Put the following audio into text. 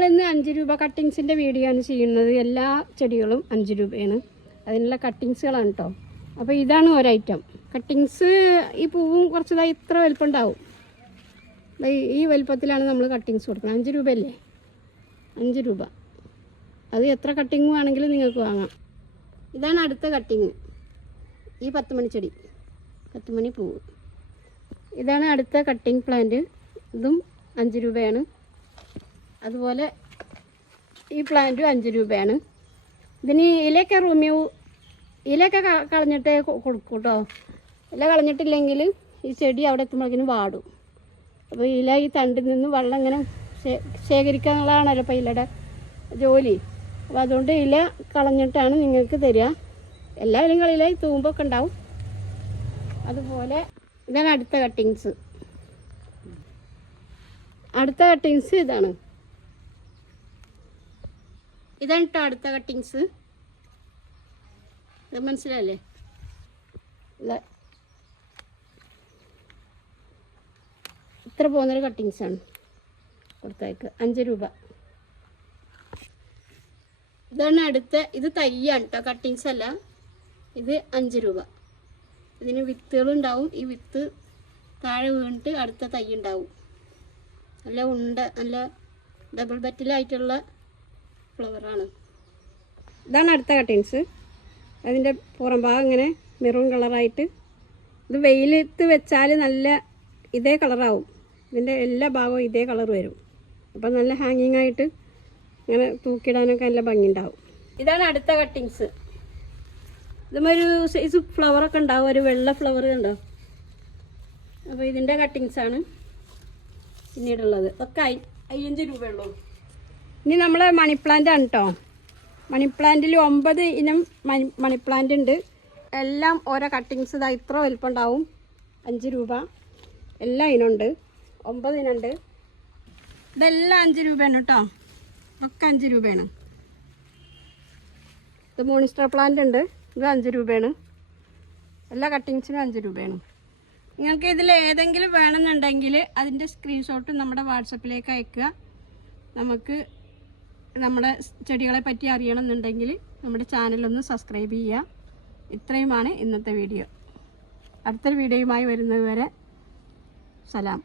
നമ്മളിന്ന് അഞ്ച് രൂപ കട്ടിങ്സിന്റെ വീഡിയോ ആണ് ചെയ്യുന്നത്. എല്ലാ ചെടികളും അഞ്ച് രൂപയാണ്. അതിനുള്ള കട്ടിങ്സുകളാണ് കേട്ടോ അപ്പോൾ ഇതാണ് ഒരൈറ്റം. കട്ടിങ്സ് ഈ പൂവും കുറച്ചതായി ഇത്ര വലിപ്പം ഉണ്ടാവും ഈ- വലുപ്പത്തിലാണ് നമ്മൾ കട്ടിങ്സ് കൊടുക്കുന്നത്. അഞ്ച് രൂപയല്ലേ? അഞ്ച് രൂപ. അത് എത്ര കട്ടിങ് വേണമെങ്കിലും നിങ്ങൾക്ക് വാങ്ങാം. ഇതാണ് അടുത്ത കട്ടിങ് ഈ പത്ത് മണി ചെടി. പത്ത് മണി പൂവ്. ഇതാണ് അടുത്ത കട്ടിങ് പ്ലാന്റ് ഇതും അഞ്ച് രൂപയാണ്. അതുപോലെ ഈ പ്ലാന്റും അഞ്ച് രൂപയാണ്. ഇതിന് ഇലയൊക്കെ റൂമി ഇലയൊക്കെ കളഞ്ഞിട്ട് കൊടുക്കൂ കേട്ടോ ഇല കളഞ്ഞിട്ടില്ലെങ്കിൽ ഈ ചെടി അവിടെ എത്തുമ്പോഴേക്കിനും വാടും. അപ്പോൾ ഇല ഈ തണ്ടിൽ നിന്ന് വെള്ളം ഇങ്ങനെ ശേഖരിക്കാനുള്ളതാണല്ലോ അപ്പോൾ ഇലയുടെ ജോലി. അപ്പോൾ അതുകൊണ്ട് ഇല കളഞ്ഞിട്ടാണ് നിങ്ങൾക്ക് തരിക. എല്ലാ ഇലയും കളിയില ഈ തൂമ്പൊക്കെ ഉണ്ടാവും. അതുപോലെ ഇതാണ് അടുത്ത കട്ടിങ്സ് അടുത്ത കട്ടിങ്സ് ഇതാണ്. ഇതാണ് കേട്ടോ അടുത്ത കട്ടിങ്സ് ഇത് മനസ്സിലല്ലേ ഇല്ല ഇത്ര പോകുന്നൊരു ആണ്. കൊടുത്തേക്ക്. അഞ്ച് രൂപ. ഇതാണ് അടുത്ത ഇത് തയ്യാണ് കേട്ടോ കട്ടിങ്സ് അല്ല. ഇത് അഞ്ച് രൂപ. ഇതിന് വിത്തുകളുണ്ടാവും. ഈ വിത്ത് താഴെ വീണിട്ട് അടുത്ത തൈ ഉണ്ടാവും. നല്ല ഉണ്ട നല്ല ഡബിൾ ബറ്റിലായിട്ടുള്ള ഫ്ലവറാണ് ഇതാണ് അടുത്ത കട്ടിങ്സ് അതിന്റെ പുറം ഭാഗം ഇങ്ങനെ മെറൂൺ കളറായിട്ട് ഇത് വെയിലത്ത് വെച്ചാൽ നല്ല ഇതേ കളറാവും ഇതിന്റെ എല്ലാ ഭാഗവും ഇതേ കളർ വരും. അപ്പം നല്ല ഹാങ്ങിങ് ആയിട്ട് ഇങ്ങനെ തൂക്കിയിടാനൊക്കെ നല്ല ഭംഗി ഉണ്ടാവും ഇതാണ് അടുത്ത കട്ടിങ്സ് ഇതുമൊരു സൈസ് ഫ്ലവറൊക്കെ ഉണ്ടാവും. ഒരു വെള്ള ഫ്ലവർ ഉണ്ടാവും അപ്പോൾ ഇതിന്റെ കട്ടിങ്സാണ് പിന്നീടുള്ളത്. ഒക്കെ അയ് അയ്യഞ്ച് രൂപയുള്ളൂ ഇനി നമ്മൾ മണി പ്ലാന്റ് ആണ് കേട്ടോ മണി പ്ലാന്റിൽ ഒമ്പത് ഇനം മണി മണി പ്ലാന്റ് ഉണ്ട്. എല്ലാം ഓരോ കട്ടിങ്സ് ഇതാ ഇത്ര വലിപ്പം ഉണ്ടാവും അഞ്ച് രൂപ. എല്ലാ ഇനമുണ്ട്. ഒമ്പത് ഇനമുണ്ട്. ഇതെല്ലാം അഞ്ച് രൂപയാണ് കേട്ടോ ഒക്കെ അഞ്ച് രൂപയാണ്. ഇത് മോണിസ്റ്റർ പ്ലാന്റ് ഉണ്ട്. ഇത് അഞ്ച് രൂപയാണ്. എല്ലാ കട്ടിങ്സിനും അഞ്ച് രൂപയാണ്. നിങ്ങൾക്ക് ഇതിൽ ഏതെങ്കിലും വേണമെന്നുണ്ടെങ്കിൽ അതിന്റെ സ്ക്രീൻഷോട്ട് നമ്മുടെ വാട്സപ്പിലേക്ക് അയക്കുക. നമുക്ക് നമ്മുടെ ചെടികളെ പറ്റി അറിയണമെന്നുണ്ടെങ്കിൽ നമ്മുടെ ചാനലൊന്ന് സബ്സ്ക്രൈബ് ചെയ്യുക. ഇത്രയുമാണ് ഇന്നത്തെ വീഡിയോ അടുത്തൊരു വീഡിയോയുമായി വരുന്നതുവരെ സലാം.